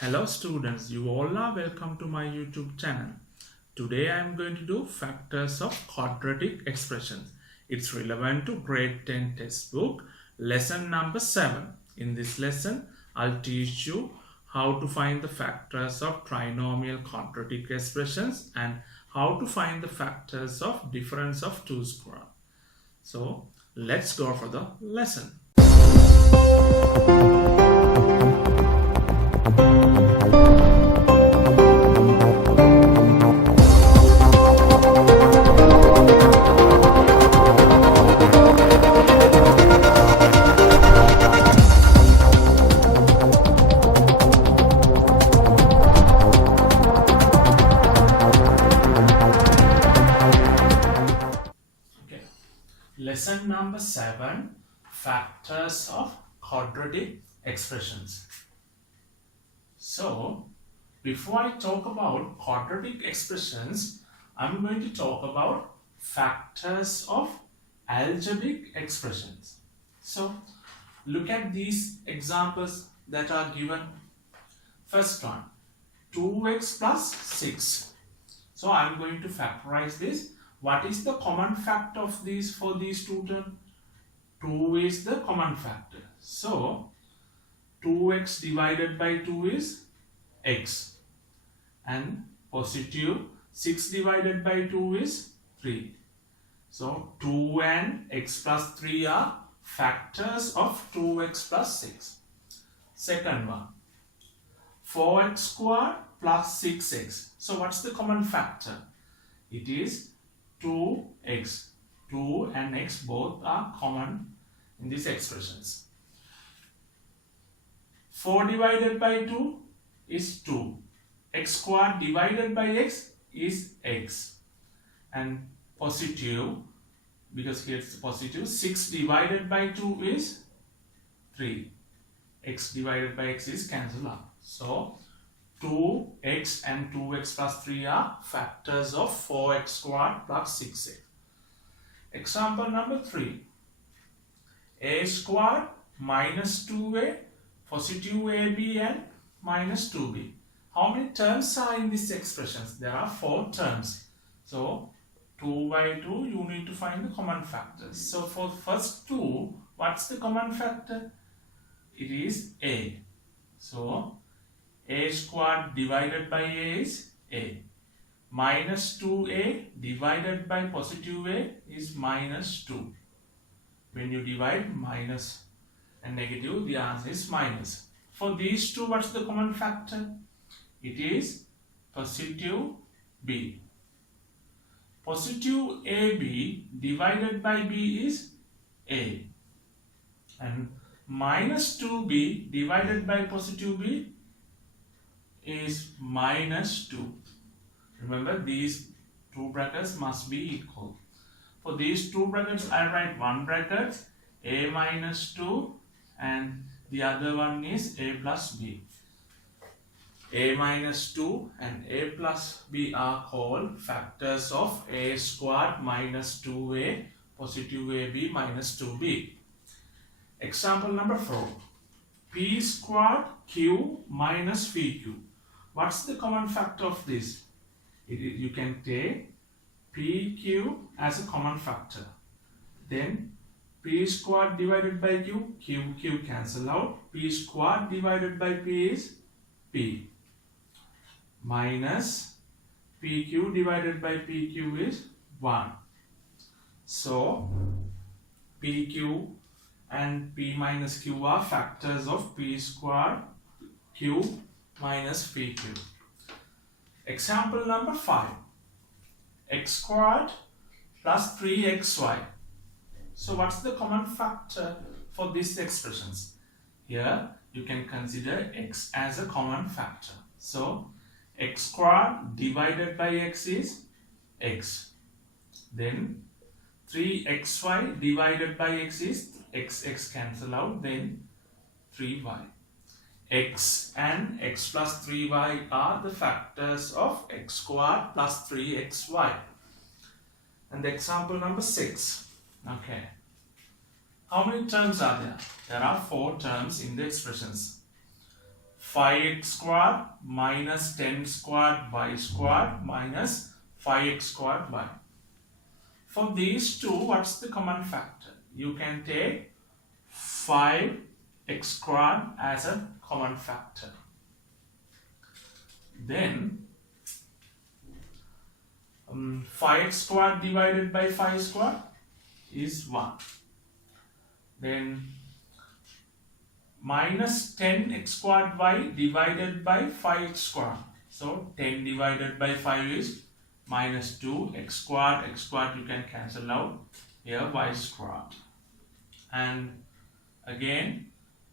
Hello students, you all are welcome to my YouTube channel. Today I am going to do factors of quadratic expressions. It's relevant to grade 10 textbook, lesson number 7. In this lesson, I'll teach you how to find the factors of trinomial quadratic expressions and how to find the factors of difference of 2 square. So let's go for the lesson. Lesson number 7, factors of quadratic expressions. So, before I talk about quadratic expressions, I'm going to talk about factors of algebraic expressions. So, look at these examples that are given. First one, 2x plus 6. So, I'm going to factorize this. What is the common factor of these for these two terms? 2 is the common factor. So, 2x divided by 2 is x. And positive 6 divided by 2 is 3. So, 2 and x plus 3 are factors of 2x plus 6. Second one, 4x squared plus 6x. So, what's the common factor? It is 2x. 2 and x both are common in these expressions. 4 divided by 2 is 2. X squared divided by x is x. And positive, because here it's positive, 6 divided by 2 is 3. X divided by x is cancelled out. So, 2x and 2x plus 3 are factors of 4x squared plus 6x. Example number 3. A squared minus 2a, positive ab and minus 2b. How many terms are in these expressions? There are 4 terms. So, 2 by 2, you need to find the common factors. So, for first 2, what's the common factor? It is a. So, a squared divided by a is a. Minus 2a divided by positive a is minus 2. When you divide minus and negative, the answer is minus. For these two, what's the common factor? It is positive b. Positive ab divided by b is a. And minus 2b divided by positive b is minus 2. Remember, these two brackets must be equal. For these two brackets, I write one bracket a minus 2 and the other one is a plus b. A minus 2 and a plus b are called factors of a squared minus 2a positive ab minus 2b. Example number 4. P squared q minus pq. What's the common factor of this? You can take pq as a common factor. Then p squared divided by q, q cancel out. P squared divided by p is p. Minus pq divided by pq is 1. So, pq and p minus q are factors of p squared q minus pq. Example number 5. X squared plus 3xy. So what's the common factor for these expressions? Here you can consider x as a common factor. So x squared divided by x is x. Then 3xy divided by x is x cancel out, then 3y. X and x plus 3y are the factors of x squared plus 3xy. And example number 6. Okay. How many terms are there? There are 4 terms in the expressions. 5x squared minus 10 squared y squared minus 5x squared y. For these two, what's the common factor? You can take 5x squared as a common factor. Then 5x squared divided by 5 squared is 1. Then minus 10x squared y divided by 5x squared. So 10 divided by 5 is minus 2. X squared you can cancel out. Here y squared. And again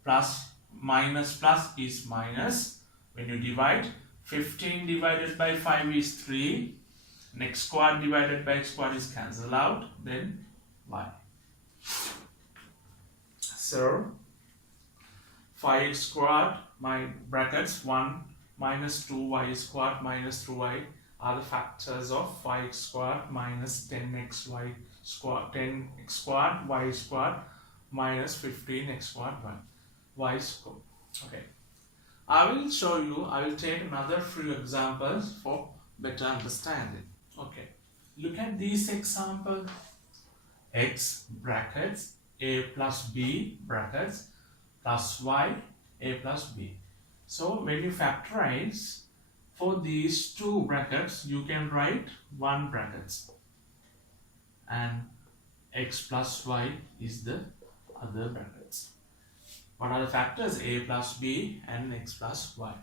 plus minus is minus. When you divide, 15 divided by 5 is 3. And x squared divided by x squared is cancelled out. Then y. So 5x squared, my brackets 1 minus 2y squared minus 2y are the factors of 5x squared minus 10xy squared, 10x squared y squared minus 15x squared y squared. Okay. I will show you, I will take another few examples for better understanding. Okay. Look at these examples. X brackets a plus b brackets plus y a plus b. So when you factorize for these two brackets, you can write one brackets and x plus y is the other brackets. What are the factors? A plus b and x plus y.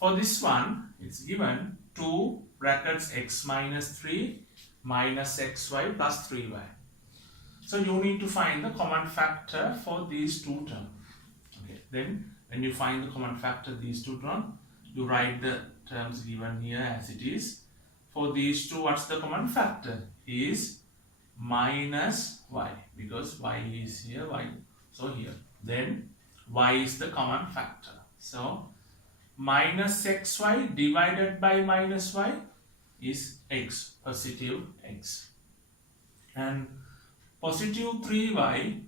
For this one, it's given 2 brackets x minus 3 minus xy plus 3y. So you need to find the common factor for these two terms. Okay. Then when you find the common factor these two terms, you write the terms given here as it is. For these two, what's the common factor? Is minus y, because y is here, y. So here. Then y is the common factor. So minus xy divided by minus y is x, positive x. And positive 3y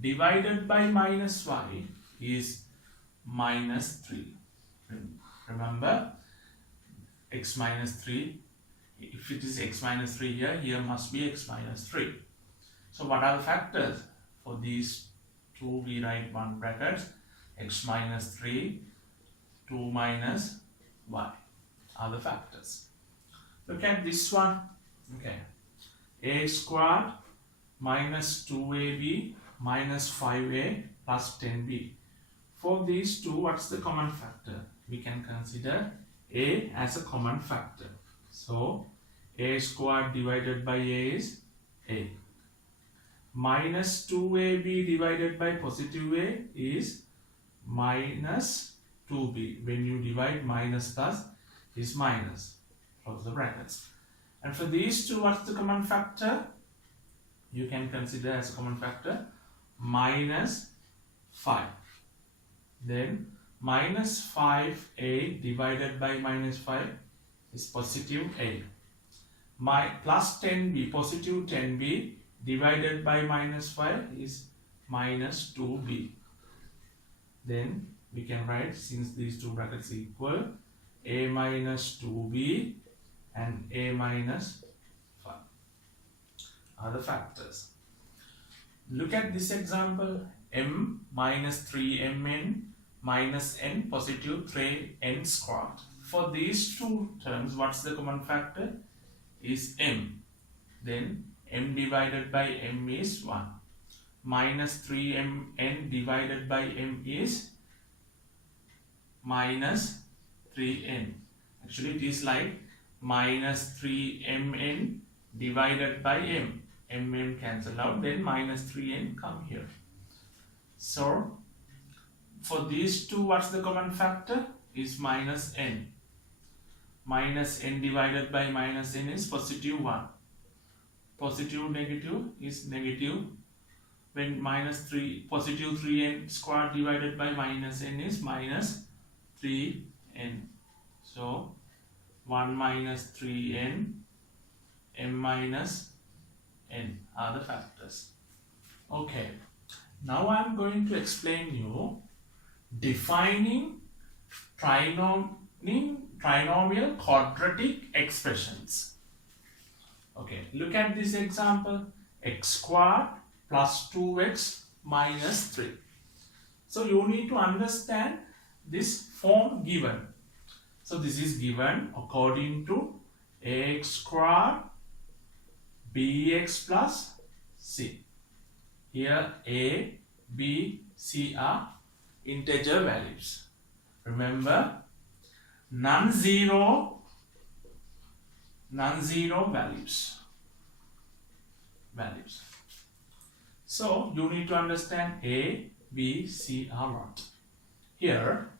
divided by minus y is minus 3. Remember, x minus 3, if it is x minus 3 here, here must be x minus 3. So what are the factors? For these two, we write one bracket, x minus 3, 2 minus y are the factors. Look at this one. Okay, a squared minus 2ab minus 5a plus 10b. For these two, what's the common factor? We can consider a as a common factor. So a squared divided by a is a. Minus 2ab divided by positive a is minus 2b. When you divide, minus plus is minus. Close the brackets. And for these two, what's the common factor? You can consider as a common factor minus 5. Then minus 5a divided by minus 5 is positive a. Plus 10b, positive 10b divided by minus 5 is minus 2b. Then we can write, since these two brackets equal, a minus 2b and a minus 5 are the factors. Look at this example, m minus 3mn minus n positive 3n squared. For these two terms, what's the common factor? Is m. Then m divided by m is 1. Minus 3mn divided by m is minus 3n. Actually, it is like minus 3mn divided by m. mn cancel out, then minus 3n come here. So for these two, what's the common factor? Is minus n. Minus n divided by minus n is positive 1. Positive negative is negative. When minus 3, positive 3n squared divided by minus n is minus 3n. So 1 minus 3n, m minus n are the factors. Okay, now I am going to explain you defining trinomial quadratic expressions. Okay, look at this example. X squared plus 2x minus 3. So you need to understand this form given. So this is given according to ax squared bx plus c. Here a, b, c are integer values. Remember, non-zero values. So you need to understand a, b, c are what. Here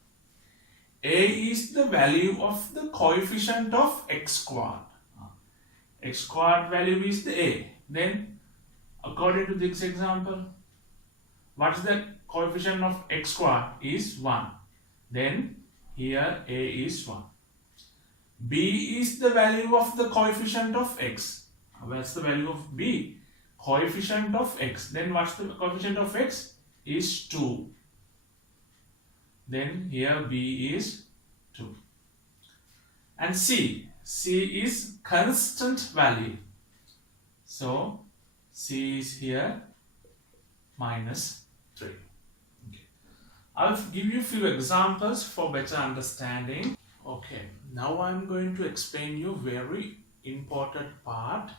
a is the value of the coefficient of x squared. X squared value is the a. Then according to this example, what is the coefficient of x squared? Is 1. Then here a is 1. B is the value of the coefficient of x. What's the value of b? Coefficient of x. Then what's the coefficient of x? Is 2. Then here b is 2. And c is constant value. So c is here minus 3. Okay. I'll give you a few examples for better understanding. Okay, now I'm going to explain you very important part,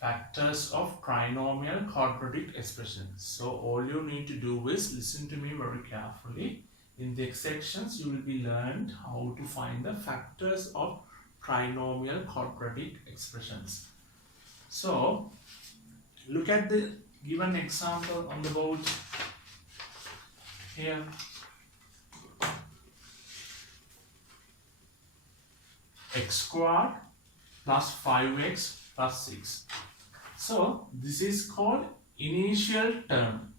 factors of trinomial quadratic expressions. So all you need to do is listen to me very carefully. In the sections you will be learned how to find the factors of trinomial quadratic expressions. So look at the given example on the board here. X squared plus 5x plus 6. So this is called initial term.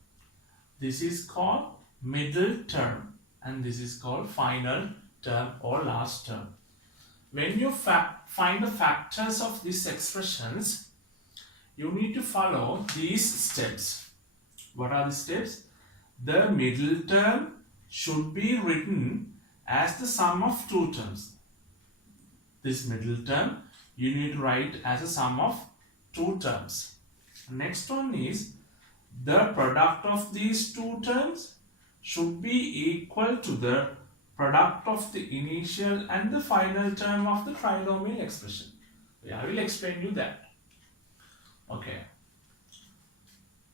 This is called middle term. And this is called final term or last term. When you find the factors of these expressions, you need to follow these steps. What are the steps? The middle term should be written as the sum of two terms. This middle term you need to write as a sum of two terms. Next one is the product of these two terms should be equal to the product of the initial and the final term of the trinomial expression. I will explain you that. Okay.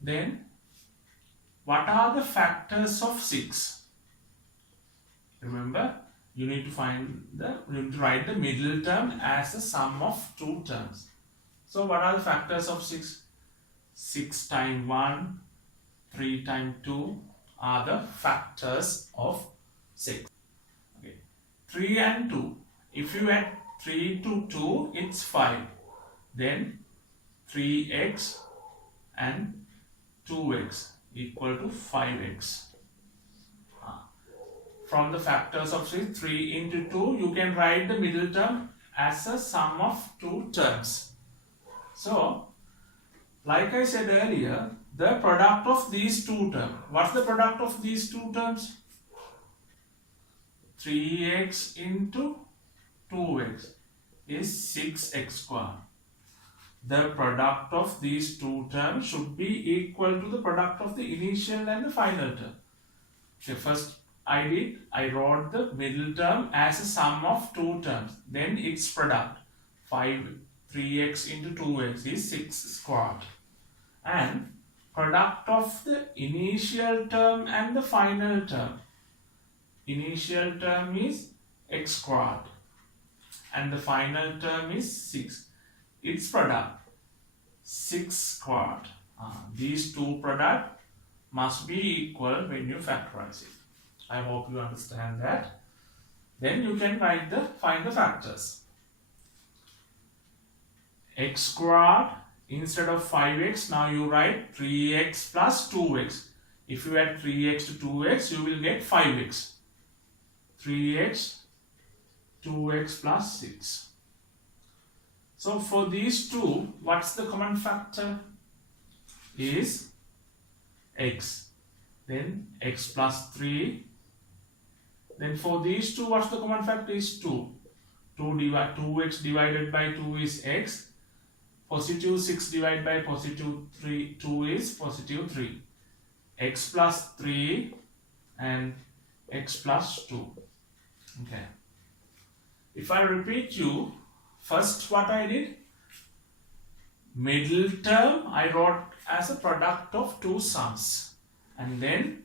Then what are the factors of 6? Remember, you need to write the middle term as a sum of two terms. So what are the factors of 6? 6 times 1, 3 times 2 are the factors of 6. Okay. 3 and 2. If you add 3 to 2, it's 5. Then 3x and 2x equal to 5x. From the factors of 6, 3 into 2, you can write the middle term as a sum of two terms. So, like I said earlier, the product of these two terms. What's the product of these two terms? 3x into 2x is 6x squared. The product of these two terms should be equal to the product of the initial and the final term. Okay, first I wrote the middle term as a sum of two terms. Then its product, 3x into 2x is 6 squared. And product of the initial term and the final term. Initial term is x squared and the final term is 6. Its product, 6 squared. These two products must be equal when you factorize it. I hope you understand that. Then you can find the factors. X squared, instead of 5x, now you write 3x plus 2x. If you add 3x to 2x, you will get 5x. 3x, 2x plus 6. So for these two, what's the common factor? Is x. Then x plus 3 Then for these two, what's the common factor is 2. 2x divided by 2 is x. Positive 6 divided by positive 2 is positive 3. X plus 3 and x plus 2. Okay. If I repeat you, first what I did, middle term I wrote as a product of two sums, and then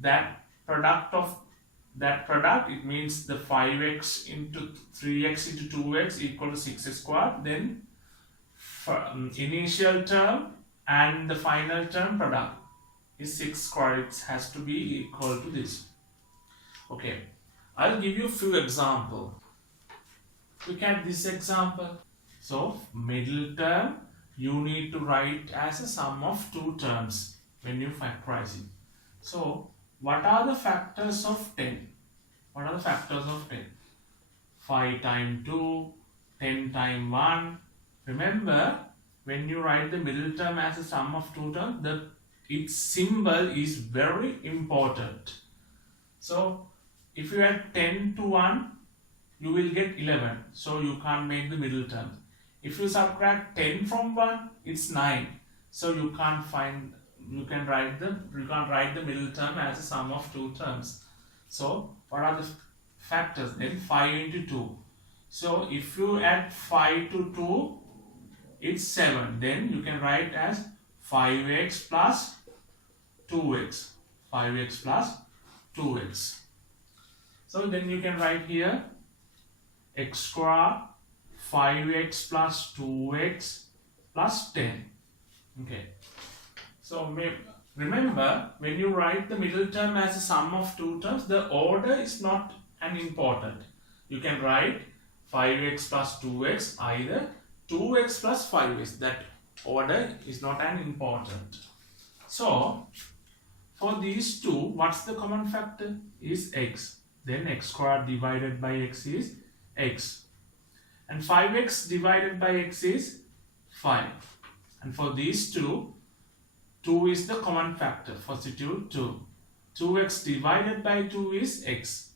that product, it means the 5x into 3x into 2x equal to 6x squared. Then initial term and the final term product is 6 squared. It has to be equal to this. Okay, I'll give you a few examples. Look at this example. So middle term you need to write as a sum of two terms when you factorize it. So what are the factors of 10? What are the factors of 10? 5 times 2, 10 times 1. Remember, when you write the middle term as a sum of two terms, its symbol is very important. So if you add 10 to 1, you will get 11. So you can't make the middle term. If you subtract 10 from 1, it's 9. So you can't write the middle term as a sum of two terms. So what are the factors? Then 5 into 2. So if you add 5 to 2, it's 7. Then you can write as 5x plus 2x. 5x plus 2x. So then you can write here x squared 5x plus 2x plus 10. Okay. So remember, when you write the middle term as a sum of two terms, the order is not an important. You can write 5x plus 2x, either 2x plus 5x. That order is not an important. So for these two, what's the common factor? Is x. Then x squared divided by x is x. And 5x divided by x is 5. And for these two, 2 is the common factor, positive 2. 2x divided by 2 is x.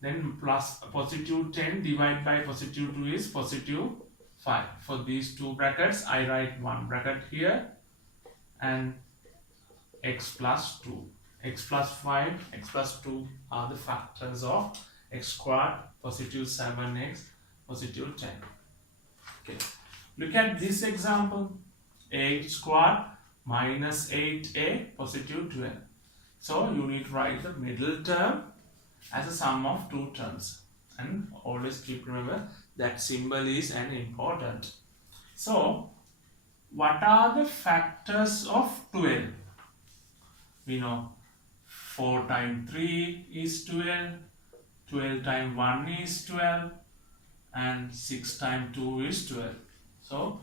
Then plus positive 10 divided by positive 2 is positive 5. For these two brackets, I write one bracket here and x plus 2. X plus 5, x plus 2 are the factors of x squared, positive 7x, positive 10. Okay. Look at this example. X squared minus 8a, positive 12. So you need to write the middle term as a sum of two terms. And always keep remember that symbol is an important. So what are the factors of 12? We know 4 times 3 is 12, 12 times 1 is 12, and 6 times 2 is 12. So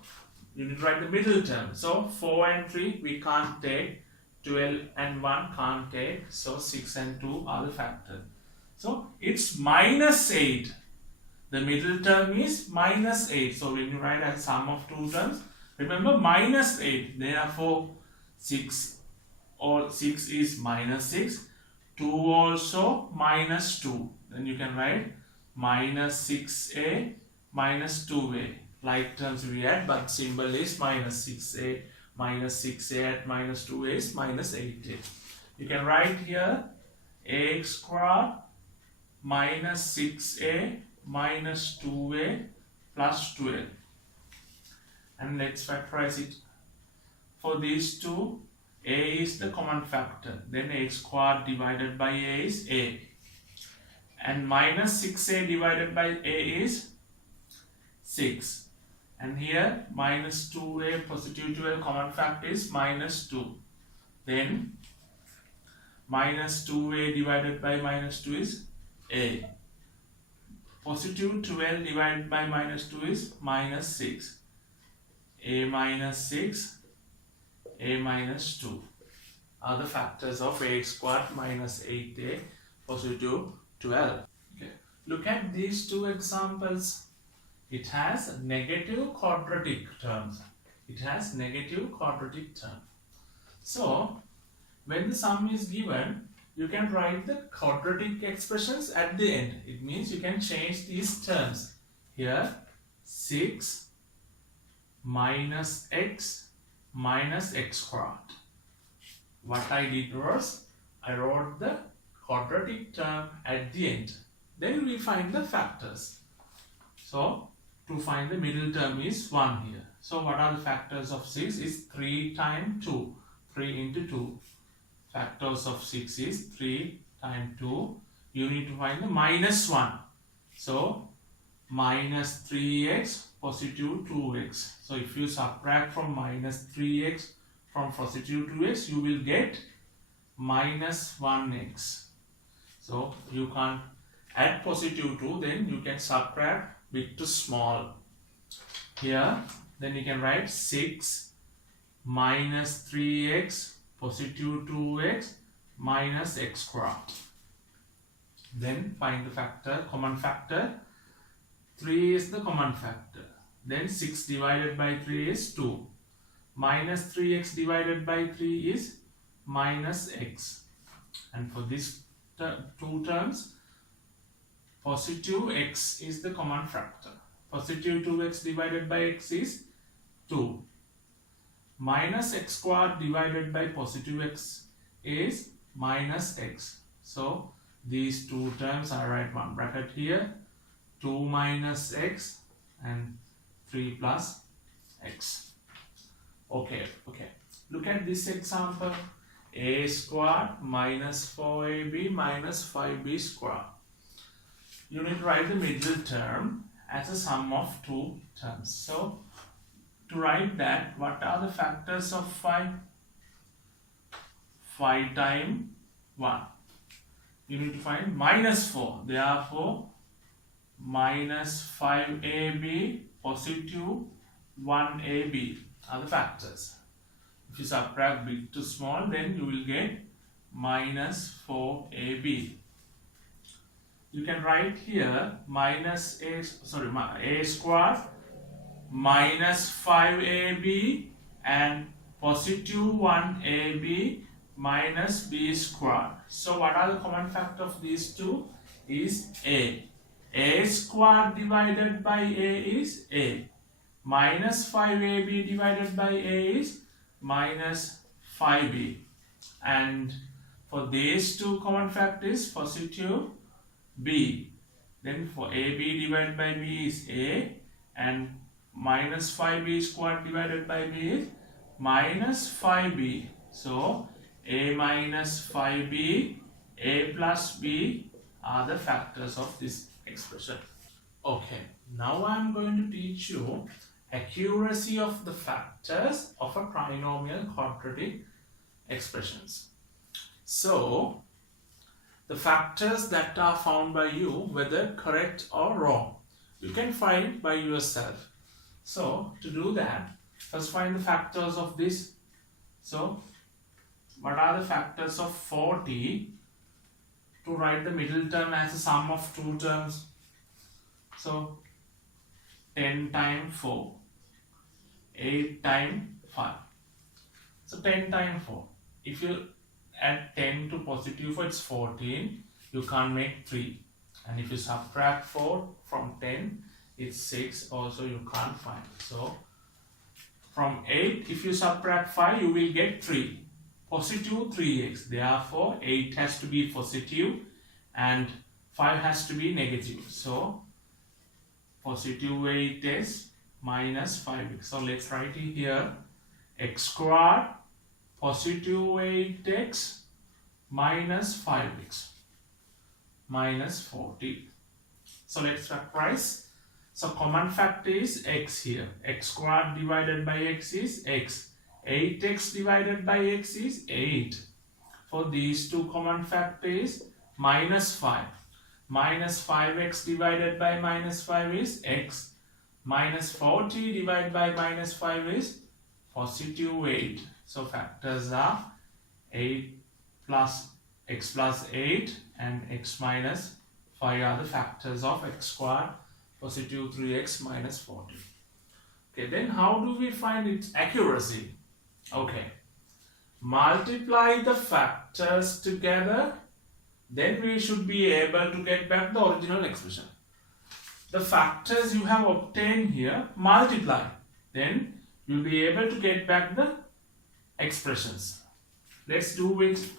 you need to write the middle term. So 4 and 3 we can't take, 12 and 1 can't take, so 6 and 2 are the factors. So it's minus 8. The middle term is minus 8. So when you write as sum of two terms, remember minus 8. Therefore 6 is minus 6. 2 also minus 2. Then you can write minus 6a minus 2a. Like terms we add, but symbol is minus 6a. Minus 6a at minus 2a is minus 8a. You can write here ax squared minus 6a minus 2a plus 12. And let's factorize it. For these two, a is the common factor. Then a squared divided by a is a. And minus 6a divided by a is 6. And here minus 2a, positive 12, common factor is minus 2. Then minus 2a divided by minus 2 is a. Positive 12 divided by minus 2 is minus 6. A minus 6, a minus 2 are the factors of a squared minus 8a, positive 12. Okay. Look at these two examples. It has negative quadratic terms. It has negative quadratic term. So when the sum is given, you can write the quadratic expressions at the end. It means you can change these terms. Here 6 minus x squared. What I did was I wrote the quadratic term at the end. Then we find the factors. So to find the middle term is 1 here. So what are the factors of 6 is 3 times 2. 3 into 2. Factors of 6 is 3 times 2. You need to find the minus 1. So minus 3x positive 2x. So if you subtract from minus 3x from positive 2x, you will get minus 1x. So you can't add positive 2, then you can subtract big to small. Here, then you can write 6 minus 3x positive 2x minus x squared. Then find the factor, common factor. 3 is the common factor. Then 6 divided by 3 is 2. Minus 3x divided by 3 is minus x. And for these two terms, positive x is the common factor. Positive 2x divided by x is 2. Minus x squared divided by positive x is minus x. So these two terms, I write one bracket here, 2 minus x and 3 plus x. Okay. Look at this example. A squared minus 4ab minus 5b squared. You need to write the middle term as a sum of two terms. So to write that, what are the factors of 5? 5 times 1. You need to find minus 4. Therefore, minus 5ab positive 1ab are the factors. If you subtract big to small, then you will get minus 4ab. You can write here minus a squared minus 5ab and positive 1ab minus b squared. So what are the common factor of these two is a. A squared divided by a is a. Minus 5ab divided by a is minus 5b. And for these two common factors, positive b. Then for ab divided by b is a, and minus 5b squared divided by b is minus 5b. So a minus 5b, a plus b are the factors of this expression. Okay, now I am going to teach you accuracy of the factors of a trinomial quadratic expressions. So the factors that are found by you, whether correct or wrong, you can find by yourself. So to do that, first find the factors of this. So what are the factors of 40? To write the middle term as a sum of two terms. So 10 times 4, 8 times 5. So 10 times 4. If you add 10 to positive 4, it's 14. You can't make 3. And if you subtract 4 from 10, it's 6. Also you can't find. So from 8, if you subtract 5, you will get 3. Positive 3x. Therefore 8 has to be positive and 5 has to be negative. So positive 8x minus 5x. So let's write it here. X squared positive 8x minus 5x minus 40. So let's factorize. So common factor is x here. X squared divided by x is x. 8x divided by x is 8. For these two common factors, minus 5. Minus 5x divided by minus 5 is x. Minus 40 divided by minus 5 is positive 8. So factors are 8 plus x plus 8 and x minus 5 are the factors of x squared positive 3x minus 40. Okay, then how do we find its accuracy? Okay, multiply the factors together then we should be able to get back the original expression. The factors you have obtained here, multiply, then you'll be able to get back the expressions. Let's do with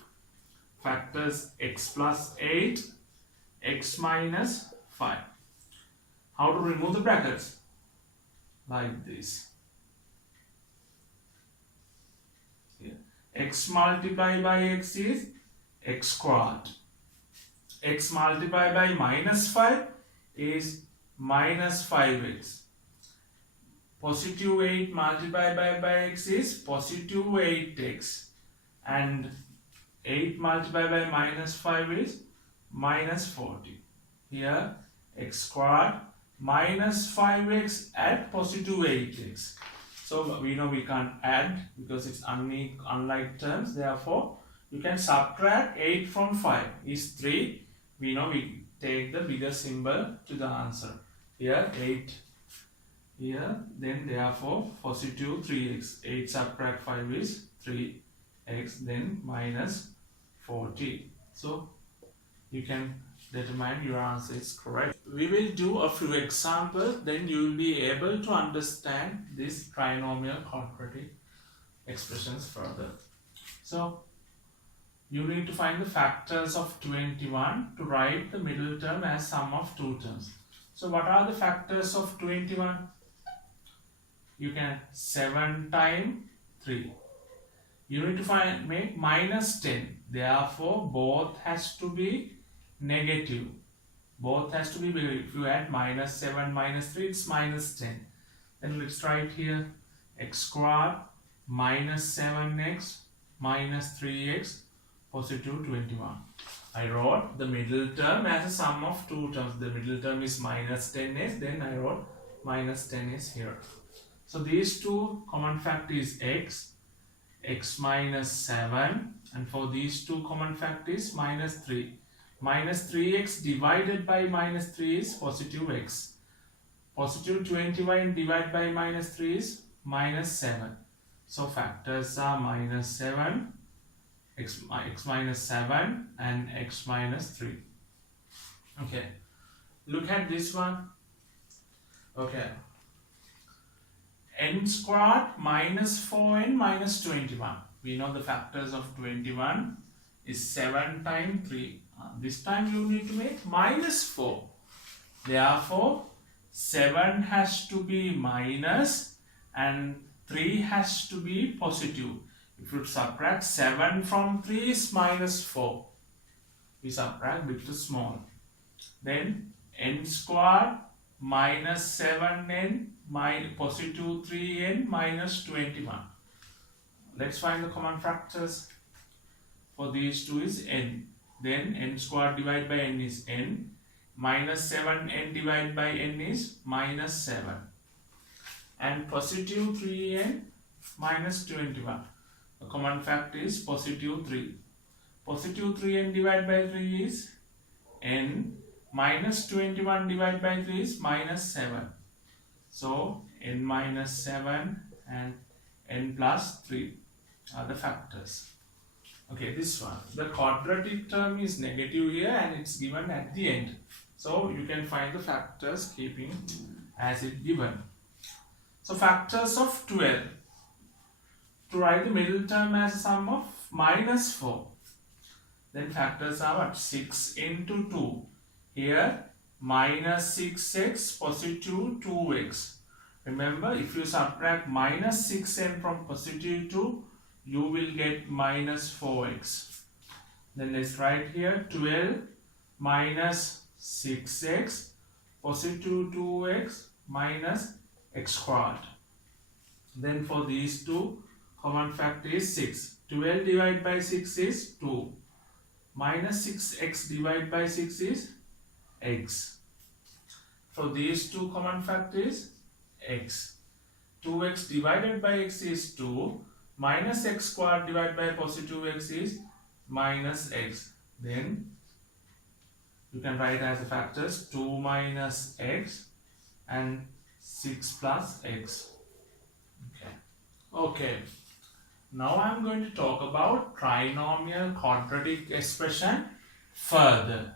factors x plus 8, x minus 5. How to remove the brackets? Like this. Here. X multiplied by x is x squared. X multiplied by minus 5 is minus 5x. Positive 8 multiplied by x is positive 8x. And 8 multiplied by minus 5 is minus 40. Here x squared minus 5x at positive 8x. So we know we can't add because it's unlike terms. Therefore, you can subtract 8 from 5 is 3. We know we take the bigger symbol to the answer. Here 8. Here then therefore positive 3x. 8 subtract 5 is 3x, then minus 40. So you can determine your answer is correct. We will do a few examples, then you will be able to understand this trinomial quadratic expressions further. So you need to find the factors of 21 to write the middle term as sum of two terms. So what are the factors of 21? You can 7 times 3. You need to make minus 10. Therefore, both has to be negative. Both has to be bigger. If you add minus 7 minus 3, it's minus 10. Then let's write here x squared minus 7x minus 3x positive 21. I wrote the middle term as a sum of two terms. The middle term is minus 10s. Then I wrote minus 10s here. So these two common factor is x minus 7, and for these two common factor is minus 3. Minus 3x divided by minus 3 is positive x. Positive 21 divided by minus 3 is minus 7. So factors are minus 7, x minus 7 and x minus 3. Okay, look at this one. Okay, n squared minus 4n minus 21. We know the factors of 21 is 7 times 3. This time you need to make minus 4. Therefore, 7 has to be minus and 3 has to be positive. If you subtract 7 from 3 is minus 4. We subtract big to small. Then n squared minus 7n positive 3n minus 21. Let's find the common factors. For these two is n. Then n squared divided by n is n. Minus 7n divided by n is minus 7. And positive 3n minus 21. The common factor is positive 3. Positive 3n divided by 3 is n. Minus 21 divided by 3 is minus 7. So n minus 7 and n plus 3 are the factors. Okay, this one. The quadratic term is negative here and it's given at the end. So you can find the factors keeping as it given. So factors of 12. To write the middle term as a sum of minus 4. Then factors are what? 6 into 2. Here minus 6x positive 2x. Remember, if you subtract minus 6n from positive 2, you will get minus 4x. Then let's write here 12 minus 6x positive 2x minus x squared. Then for these two, common factor is 6. 12 divided by 6 is 2. Minus 6x divided by 6 is x. For these two common factor is x. 2x divided by x is 2. Minus x squared divided by positive x is minus x. Then you can write as the factors 2 minus x and 6 plus x. Okay. Now I am going to talk about trinomial quadratic expression further.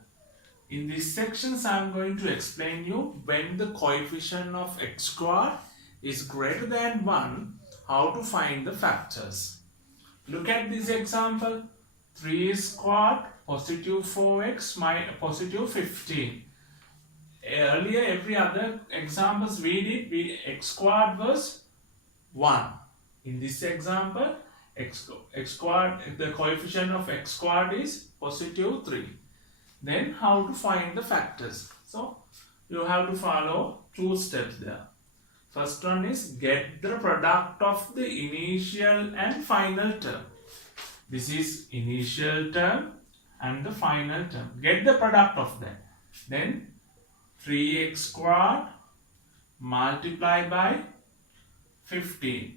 In these sections, I am going to explain you when the coefficient of x squared is greater than 1, how to find the factors. Look at this example. 3 squared, positive 4x, positive 15. Earlier, every other examples we did, x squared was 1. In this example, x squared, the coefficient of x squared is positive 3. Then how to find the factors? So you have to follow 2 steps there. First one is get the product of the initial and final term. This is initial term and the final term. Get the product of that. Then 3x squared multiply by 15.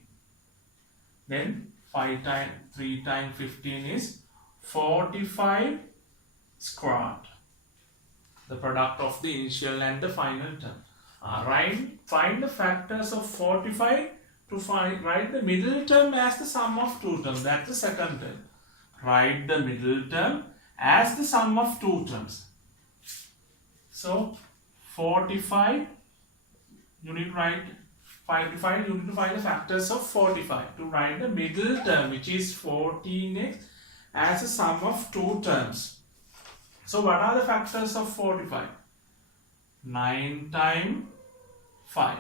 Then 5 times 3 times 15 is 45 squared. The product of the initial and the final term. Find the factors of 45 to write the middle term as the sum of 2 terms. That's the second term. Write the middle term as the sum of 2 terms. So 45, you need to write 55, you need to find the factors of 45 to write the middle term, which is 14x, as a sum of 2 terms. So what are the factors of 45? 9 times 5.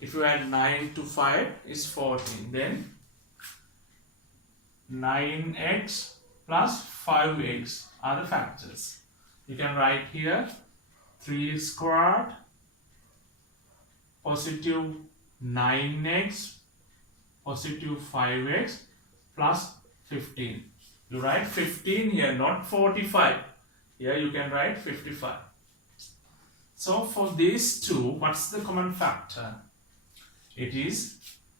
If you add 9 to 5 is 14. Then 9x plus 5x are the factors. You can write here 3 squared positive 9x positive 5x plus 15. You write 15 here, not 45. Here you can write 55. So for these two, what's the common factor? It is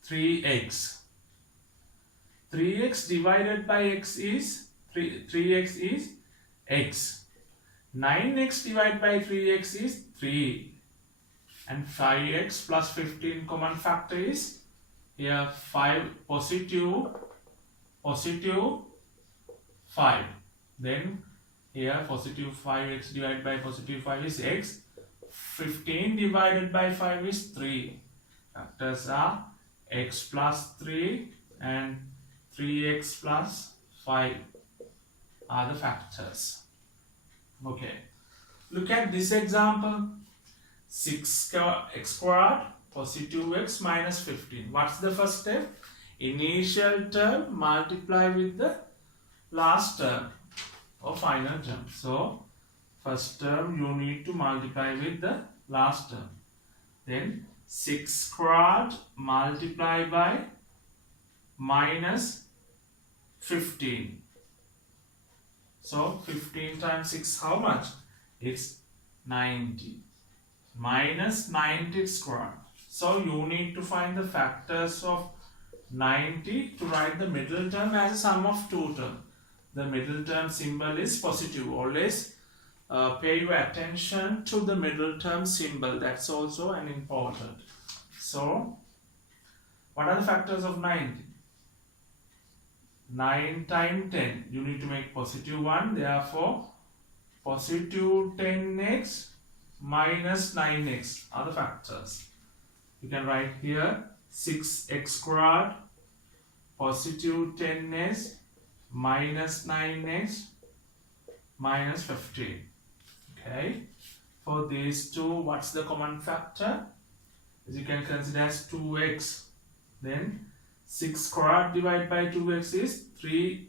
3x. 3x divided by x is 3x is x. 9x divided by 3x is 3. And 5x plus 15 common factor is here 5 positive 5. Then here positive 5x divided by positive 5 is x. 15 divided by 5 is 3. Factors are x plus 3 and 3x plus 5 are the factors. Okay. Look at this example. 6x squared positive x minus 15. What's the first step? Initial term multiply with the last term or final term. So first term you need to multiply with the last term. Then 6 squared multiply by minus 15. So 15 times 6 how much? It's 90. Minus 90 squared. So you need to find the factors of 90 to write the middle term as a sum of 2 terms. The middle term symbol is positive. Always pay your attention to the middle term symbol. That's also an important. So what are the factors of 90? 9 times 10. You need to make positive 1. Therefore positive 10x minus 9x are the factors. You can write here 6x squared positive 10x minus 9x minus 15. Okay. For these two, what's the common factor? As you can consider as 2x. Then 6 squared divided by 2x is 3x.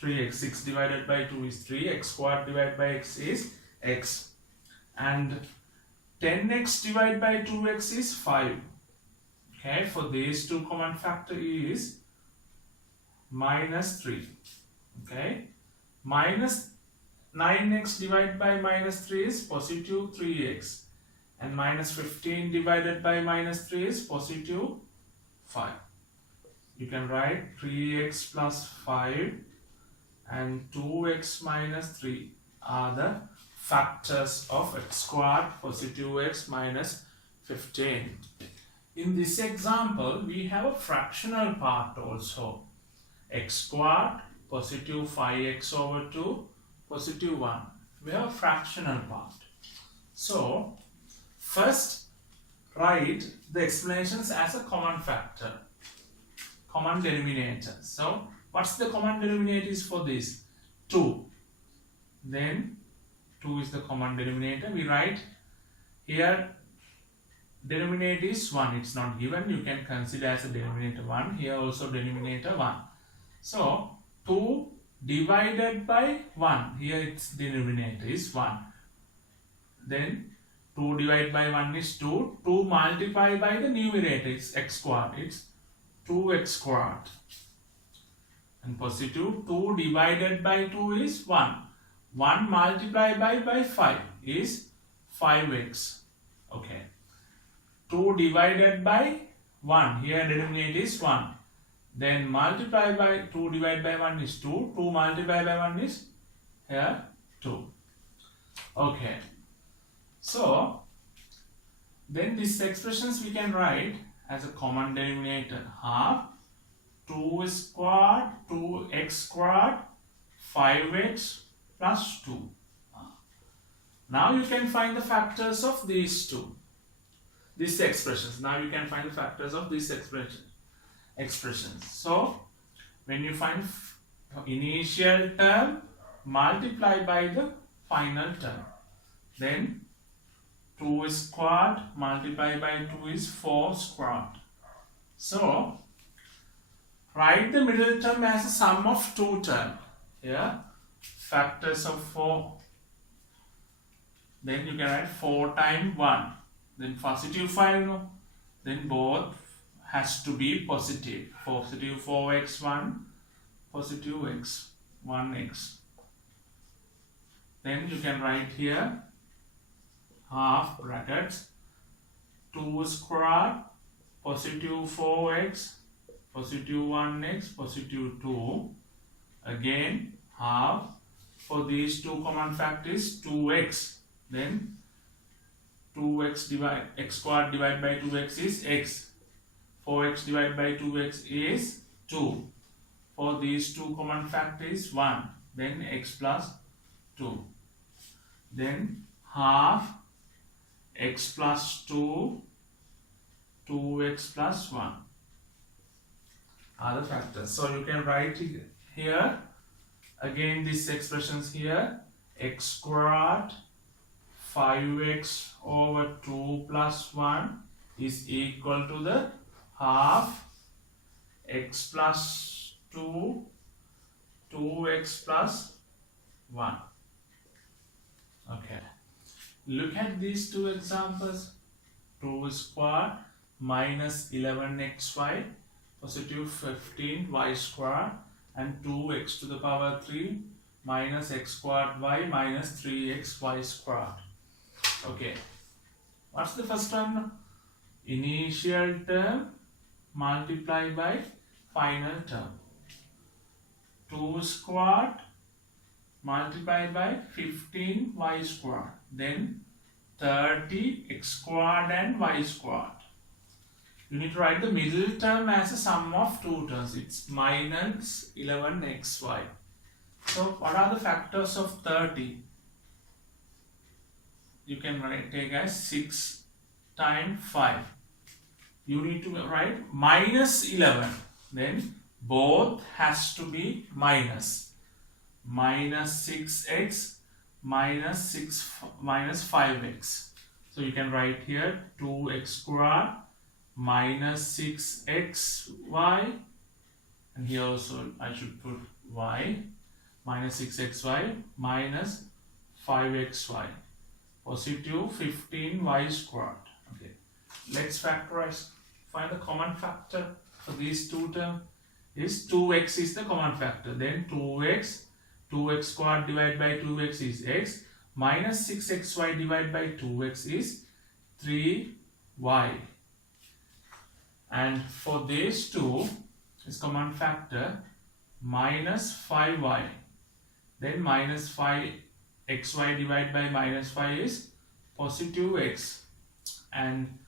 3x. 6 divided by 2 is 3. X squared divided by x is x. And 10x divided by 2x is 5. Okay, for these two common factor is minus 3. Okay, minus 9x divided by minus 3 is positive 3x. And minus 15 divided by minus 3 is positive 5. You can write 3x plus 5 and 2x minus 3 are the factors of x squared positive x minus 15. In this example, we have a fractional part also. X squared positive 5x over 2, positive 1. We have a fractional part. So, first write the explanations as a common factor, common denominator. So, what's the common denominator is for this? 2. Then 2 is the common denominator. We write here denominator is 1. It's not given. You can consider as a denominator 1. Here also denominator 1. So 2 divided by 1. Here its denominator is 1. Then 2 divided by 1 is 2. 2 multiplied by the numerator is x squared. It's 2x squared. And positive 2 divided by 2 is 1. 1 multiplied by 5 is 5x. Okay. 2 divided by 1. Here denominator is 1. Then multiply by 2 divided by 1 is 2. 2 multiplied by 1 is here 2. Okay. So, then these expressions we can write as a common denominator half 2 squared, 2x squared, 5x plus 2. Now you can find the factors of these two. These expressions. Now you can find the factors of these expressions. So, when you find initial term, multiply by the final term. Then 2 squared multiplied by 2 is 4 squared. So, write the middle term as a sum of two terms. Here, factors of 4. Then you can write 4 times 1. Then positive 5, no? Then both has to be positive. Positive 4x1, positive x, 1x. Then you can write here half brackets 2 squared, positive 4x, positive 1x, positive 2. Again half. For these two common factors 2x. Then 2x x squared divided by 2x is x. 4x divided by 2x is 2. For these two common factors 1. Then x plus 2. Then half x plus 2, 2x plus 1 are the factors. So you can write it here. Again these expressions here, x squared 5x over 2 plus 1 is equal to the half x plus 2, 2x plus 1. Okay. Look at these two examples. 2 squared minus 11xy, positive 15y squared, and 2x to the power 3 minus x squared y minus 3xy squared. Okay. What's the first one? Initial term multiplied by final term. 2 squared multiplied by 15y squared. Then 30 x squared and y squared. You need to write the middle term as a sum of two terms. It's minus 11xy. So what are the factors of 30? You can take as 6 times 5. You need to write minus 11. Then both has to be minus. Minus 6x minus 5x. So you can write here 2x squared minus 6xy, and here also I should put y, minus 6xy minus 5xy, positive 15y squared. Okay, let's factorize. Find the common factor for these two terms. Is 2x is the common factor. Then 2x squared divided by 2x is x, minus 6xy divided by 2x is 3y. And for these two is common factor minus 5y. Then minus 5xy divided by minus 5 is positive x. And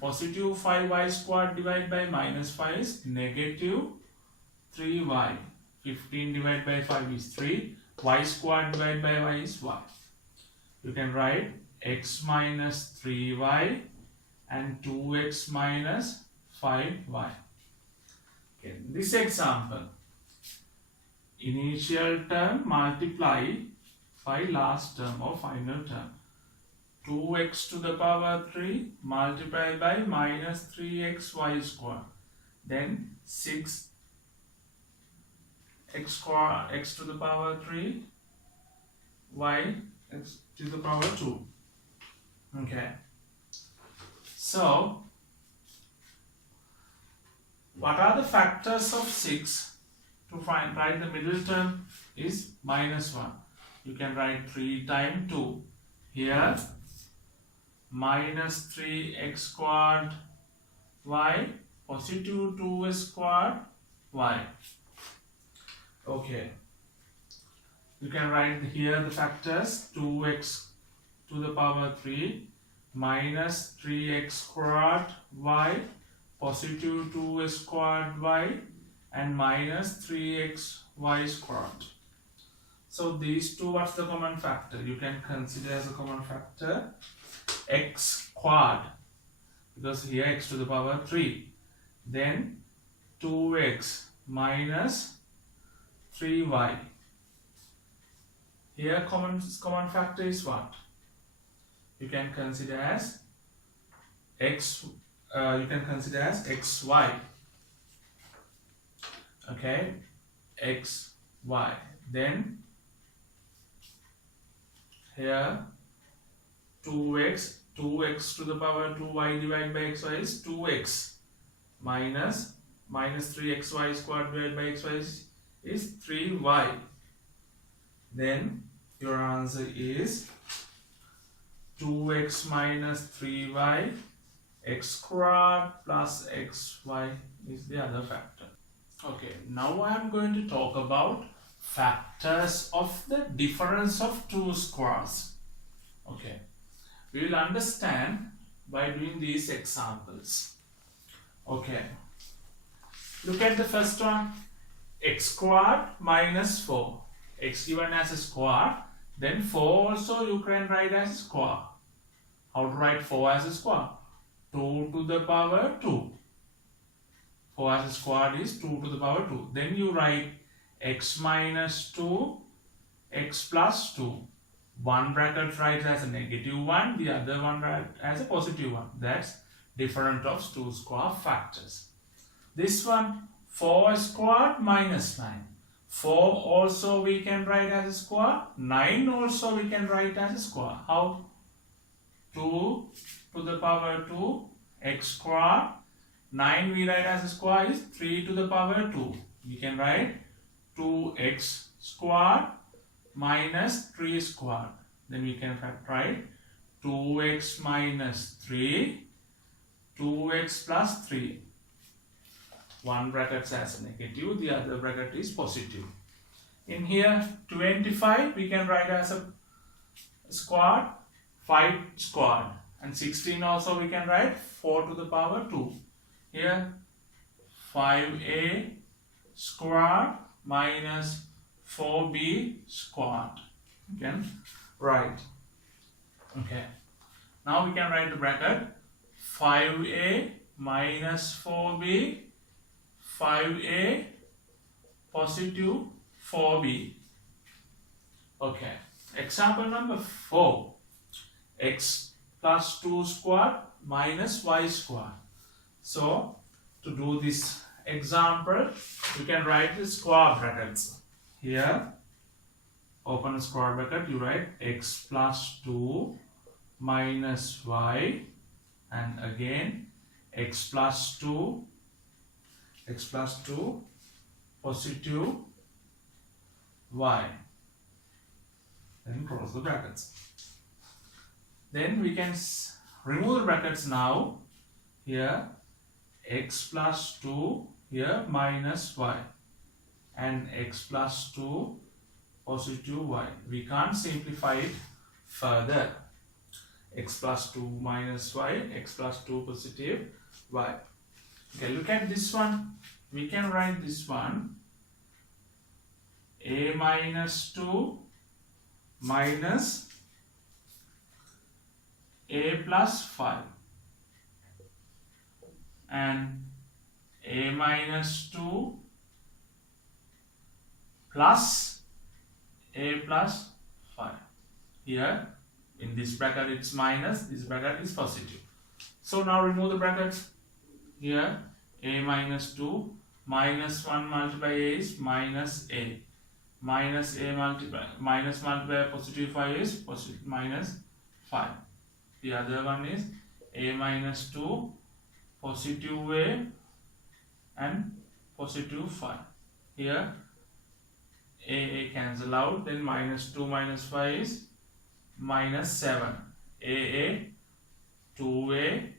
positive 5y squared divided by minus 5 is negative 3y. 15 divided by 5 is 3. Y squared divided by y is y. You can write x minus 3y and 2x minus 5y. Okay, this example, initial term multiply by last term or final term. 2x to the power 3 multiplied by minus 3xy squared. Then 6x squared x to the power 3 y x to the power 2. Okay. So, what are the factors of 6? To write the middle term is minus 1. You can write 3 times 2. Here, minus 3x squared y, positive 2x squared y. Okay. You can write here the factors 2x to the power 3 minus 3x squared y, positive 2x squared y, and minus 3x y squared. So these two, what's the common factor? You can consider as a common factor x squared, because here x to the power 3. Then 2x minus 3y. Here common factor is what? You can consider as x. You can consider as xy. Okay, xy. Then here 2x to the power 2y divided by xy is 2x minus 3xy squared divided by xy is 3y. Then your answer is 2x minus 3y, x squared plus xy is the other factor. Okay, now I am going to talk about factors of the difference of two squares. Okay, we will understand by doing these examples. Okay, look at the first one, x squared minus 4. X given as a square, then 4 also you can write as a square. How to write 4 as a square? 2 to the power 2. 4 as a square is 2 to the power 2. Then you write x minus 2, x plus 2. One bracket writes as a negative 1, the other one writes as a positive 1. That's different of two square factors. This one, 4 squared minus 9. 4 also we can write as a square. 9 also we can write as a square. How? 2 to the power 2 x squared. 9 we write as a square is 3 to the power 2. We can write 2x squared minus 3 squared. Then we can write 2x minus 3, 2x plus 3. One bracket as a negative, the other bracket is positive. In here 25 we can write as a squared, 5 squared, and 16 also we can write 4 to the power 2. Here 5a squared minus 4b squared. You can write. Okay. Now we can write the bracket 5a minus 4b, 5a positive 4b. Okay. Example number 4. X plus 2 squared minus y squared. So, to do this example, you can write the square brackets. Here, open a square bracket, you write x plus 2 minus y, and again x plus 2 positive y. Then close the brackets. Then we can remove the brackets now. Here x plus 2, here minus y, and x plus 2 positive y. We can't simplify it further. X plus 2 minus y, x plus 2 positive y. Okay, look at this one. We can write this one a minus 2 minus a plus 5 and a minus 2 plus a plus 5. Here in this bracket it's minus, this bracket is positive. So now remove the brackets. Here a minus 2 minus 1 multiplied by a is minus a. Minus a multiplied positive 5 is positive minus 5. The other one is a minus 2 positive a and positive 5. Here a cancel out, then minus 2 minus 5 is minus 7. A 2a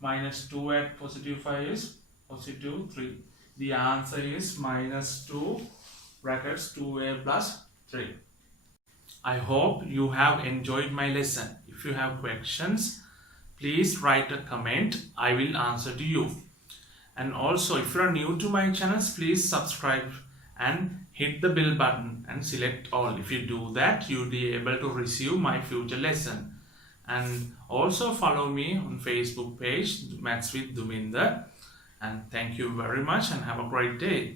minus 2 at positive 5 is positive 3. The answer is minus 2 brackets 2a plus 3. I hope you have enjoyed my lesson. If you have questions, please write a comment. I will answer to you. And also, if you are new to my channels, please subscribe and hit the bell button and select all. If you do that, you'll be able to receive my future lesson. And also follow me on Facebook page, Maths with Duminda. And thank you very much and have a great day.